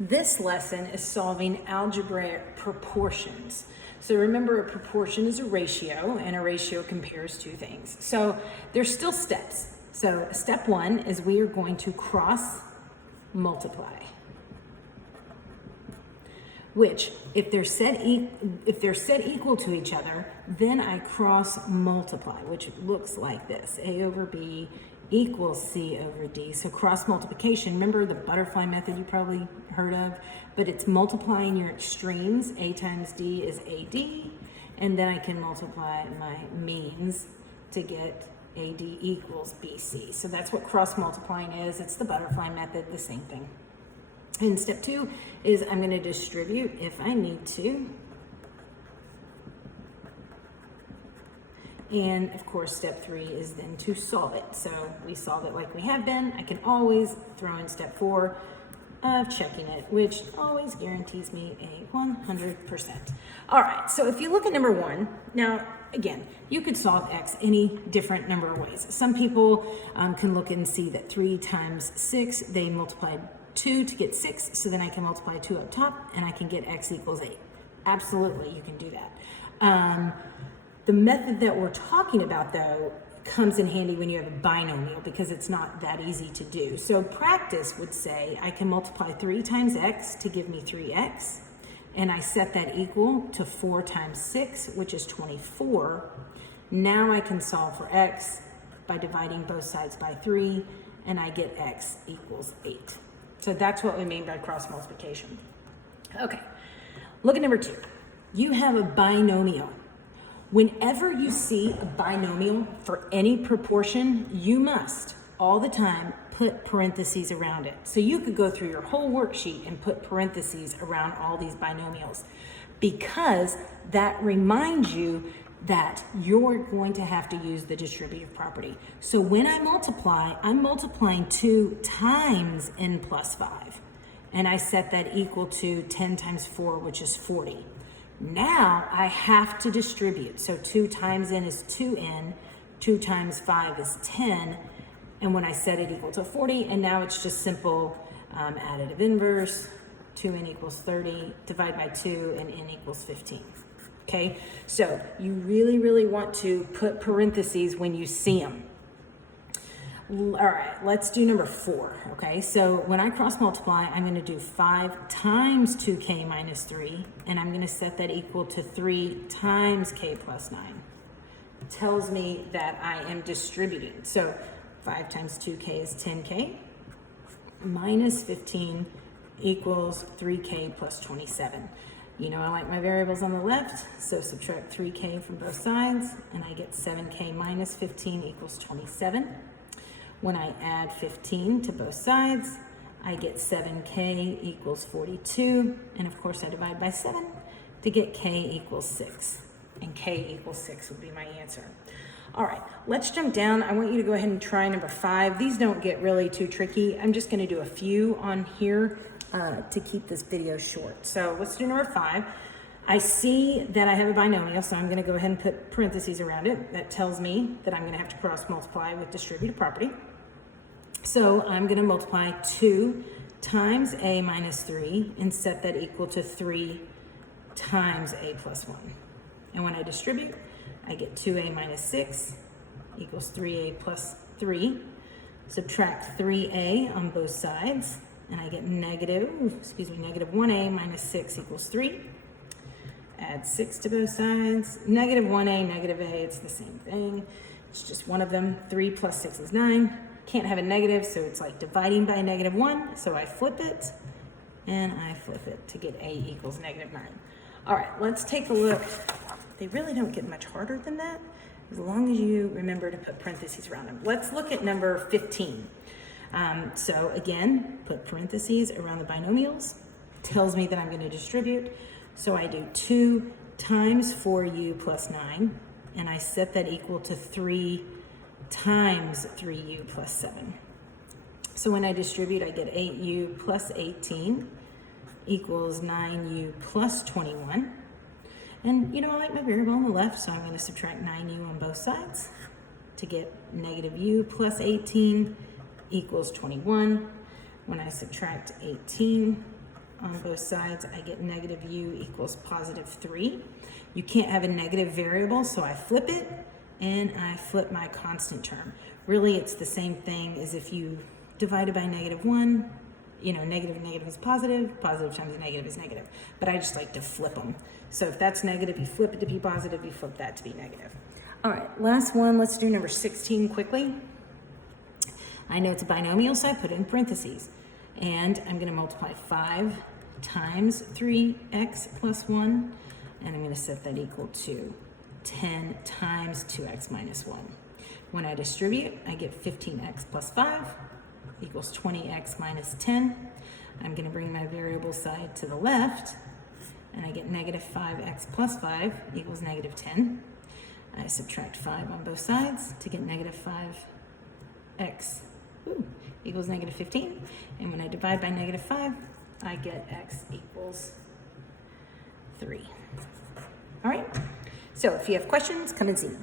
This lesson is solving algebraic proportions. So remember, a proportion is a ratio, and a ratio compares two things. So there's still steps. So step one is we are going to cross multiply, which if they're set equal to each other, then I cross multiply, which looks like this: A over B equals C over D. So cross multiplication, remember the butterfly method you probably heard of, but it's multiplying your extremes. A times D is AD, and then I can multiply my means to get AD equals BC. So that's what cross multiplying is. It's the butterfly method, the same thing. And step two is I'm going to distribute if I need to. And of course, step three is then to solve it. So we solve it like we have been. I can always throw in step four of checking it, which always guarantees me a 100%. All right, so if you look at number one, now again, you could solve X any different number of ways. Some people can look and see that 3 times 6, they multiply 2 to get 6, so then I can multiply 2 up top and I can get X equals 8. Absolutely, you can do that. The method that we're talking about, though, comes in handy when you have a binomial because it's not that easy to do. So practice would say I can multiply 3 times X to give me 3X, and I set that equal to 4 times 6, which is 24. Now I can solve for X by dividing both sides by 3, and I get X equals 8. So that's what we mean by cross multiplication. Okay, look at number 2. You have a binomial. Whenever you see a binomial for any proportion, you must all the time put parentheses around it. So you could go through your whole worksheet and put parentheses around all these binomials, because that reminds you that you're going to have to use the distributive property. So when I multiply, I'm multiplying 2 times n plus 5, and I set that equal to 10 times 4, which is 40. Now I have to distribute. So 2 times n is 2n, 2 times 5 is 10, and when I set it equal to 40, and now it's just simple additive inverse, 2n equals 30, divide by 2, and n equals 15. Okay, so you really, really want to put parentheses when you see them. All right, let's do number 4, okay? So when I cross multiply, I'm going to do 5 times 2k minus 3, and I'm going to set that equal to 3 times k plus 9. It tells me that I am distributing. So 5 times 2k is 10k, minus 15 equals 3k plus 27. You know I like my variables on the left, so subtract 3k from both sides, and I get 7k minus 15 equals 27. When I add 15 to both sides, I get 7k equals 42, and of course I divide by 7 to get k equals 6, and k equals 6 would be my answer. All right, let's jump down. I want you to go ahead and try number 5. These don't get really too tricky. I'm just gonna do a few on here to keep this video short. So let's do number 5. I see that I have a binomial, so I'm gonna go ahead and put parentheses around it. That tells me that I'm gonna have to cross multiply with distributive property. So I'm going to multiply 2 times a minus 3 and set that equal to 3 times a plus 1. And when I distribute, I get 2a minus 6 equals 3a plus 3. Subtract 3a on both sides, and I get negative 1a minus 6 equals 3. Add 6 to both sides. Negative 1a, negative a, it's the same thing. It's just one of them. 3 plus 6 is 9. Can't have a negative, so it's like dividing by a negative 1. So I flip it, and I flip it to get a equals negative 9. All right, let's take a look. They really don't get much harder than that, as long as you remember to put parentheses around them. Let's look at number 15. So again, put parentheses around the binomials. Tells me that I'm going to distribute. So I do 2 times 4u plus 9, and I set that equal to 3 times 3u plus 7. So when I distribute, I get 8u plus 18 equals 9u plus 21. And you know, I like my variable on the left, so I'm going to subtract 9u on both sides to get negative u plus 18 equals 21. When I subtract 18 on both sides, I get negative u equals positive 3. You can't have a negative variable, so I flip it, and I flip my constant term. Really, it's the same thing as if you divided by negative 1, negative is positive, positive times negative is negative. But I just like to flip them. So if that's negative, you flip it to be positive, you flip that to be negative. All right, last one, let's do number 16 quickly. I know it's a binomial, so I put it in parentheses. And I'm gonna multiply 5 times 3x plus 1, and I'm gonna set that equal to 10 times 2x minus 1. When I distribute, I get 15x plus 5 equals 20x minus 10. I'm gonna bring my variable side to the left, and I get negative 5x plus 5 equals negative 10. I subtract 5 on both sides to get negative 5x equals negative 15. And when I divide by negative 5, I get x equals 3. All right, so if you have questions, come and see me.